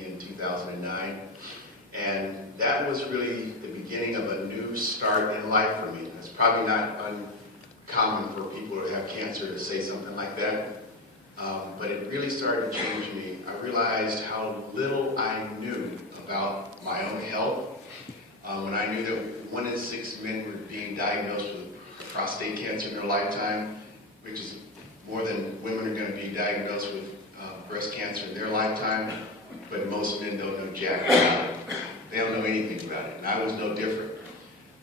in 2009, and that was really the beginning of a new start in life for me. It's probably not uncommon for people who have cancer to say something like that, but it really started to change me. I realized how little I knew about my own health. When I knew that 1 in 6 men were being diagnosed with prostate cancer in their lifetime, which is more than women are going to be diagnosed with breast cancer in their lifetime, but most men don't know jack about it. They don't know anything about it, and I was no different.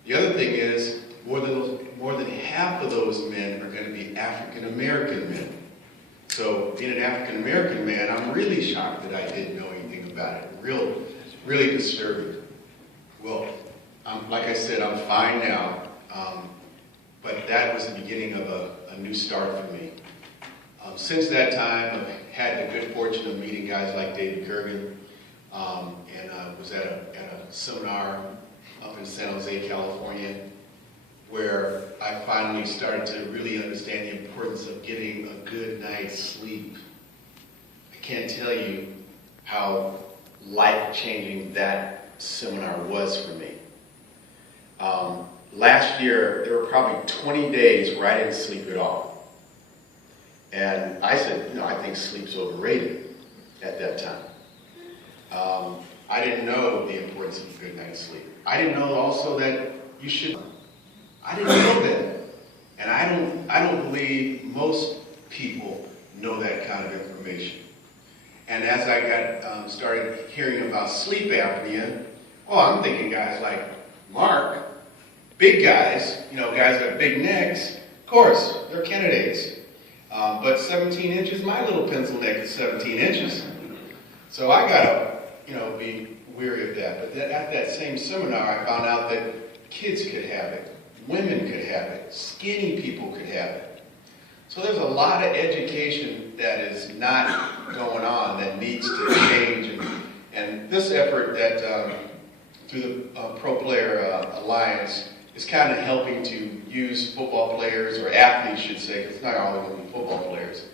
The other thing is, more than half of those men are going to be African American men. So, being an African American man, I'm really shocked that I didn't know anything about it. Really disturbing. Well, like I said, I'm fine now, but that was the beginning of a new start for me. Since that time, I've had the good fortune of meeting guys like David Gergen, and I was at a seminar up in San Jose, California, where I finally started to really understand the importance of getting a good night's sleep. I can't tell you how life-changing that seminar was for me. Last year, there were probably 20 days where I didn't sleep at all. And I said, I think sleep's overrated at that time. I didn't know the importance of a good night's sleep. I didn't know also that you should. I didn't know that. And I don't believe most people know that kind of information. And as I got started hearing about sleep apnea, I'm thinking guys like Mark, big guys, guys that have big necks, of course, they're candidates. But 17 inches, my little pencil neck is 17 inches. So I gotta, be weary of that. But at that same seminar, I found out that kids could have it, women could have it, skinny people could have it. So there's a lot of education that is not going on that needs to change. And this effort that, through the Pro Player Alliance, is kind of helping to use football players, or athletes should say, because it's not always going to be football players,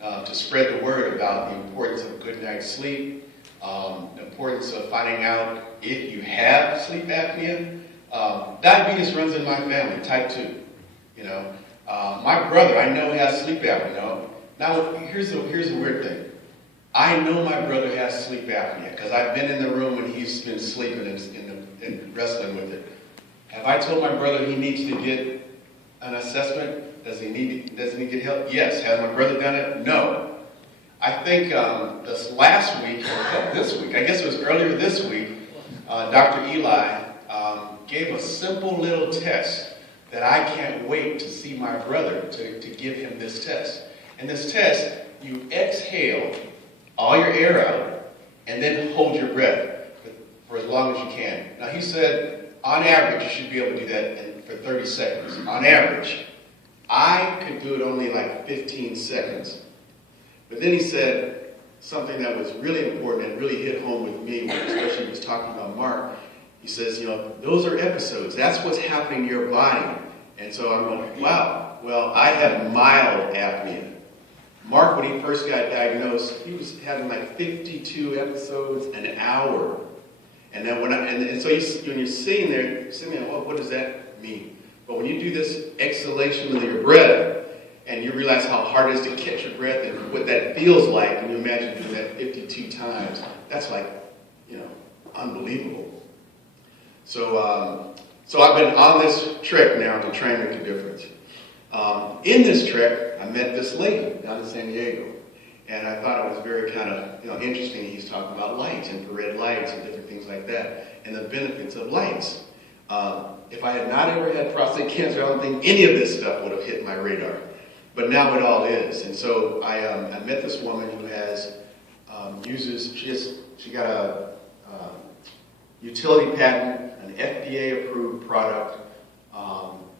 to spread the word about the importance of a good night's sleep, the importance of finding out if you have sleep apnea. Diabetes runs in my family, type 2. My brother, I know, has sleep apnea. Now, here's the weird thing. I know my brother has sleep apnea because I've been in the room when he's been sleeping and wrestling with it. Have I told my brother he needs to get an assessment? Does he need to get help? Yes. Has my brother done it? No. I think this last week, or this week, I guess it was earlier this week, Dr. Eli gave a simple little test that I can't wait to see my brother to give him this test. And this test, you exhale all your air out and then hold your breath for as long as you can. Now he said, on average, you should be able to do that for 30 seconds. On average. I could do it only like 15 seconds. But then he said something that was really important and really hit home with me, especially when he was talking about Mark. He says, those are episodes. That's what's happening in your body. And so I'm going, wow, well, I have mild apnea. Mark, when he first got diagnosed, he was having like 52 episodes an hour. And then when you're sitting there, what does that mean? But when you do this exhalation with your breath, and you realize how hard it is to catch your breath and what that feels like, and you imagine doing that 52 times, that's like, unbelievable. So I've been on this trek now to try and make a difference. In this trek, I met this lady down in San Diego. And I thought it was very kind of interesting. He's talking about lights, infrared lights, and different things like that, and the benefits of lights. If I had not ever had prostate cancer, I don't think any of this stuff would have hit my radar. But now it all is. And so I met this woman who has she got a utility patent, an FDA-approved product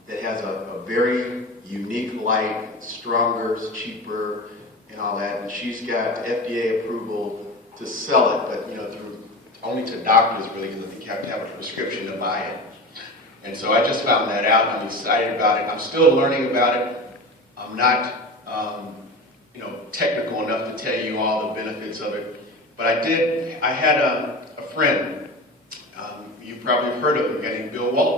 that has a very unique light, stronger, cheaper, and all that, and she's got FDA approval to sell it, but through only to doctors really, because I think you have to have a prescription to buy it. And so I just found that out. I'm excited about it. I'm still learning about it. I'm not, technical enough to tell you all the benefits of it. But I had a friend, you probably have heard of him, a guy named Bill Walton.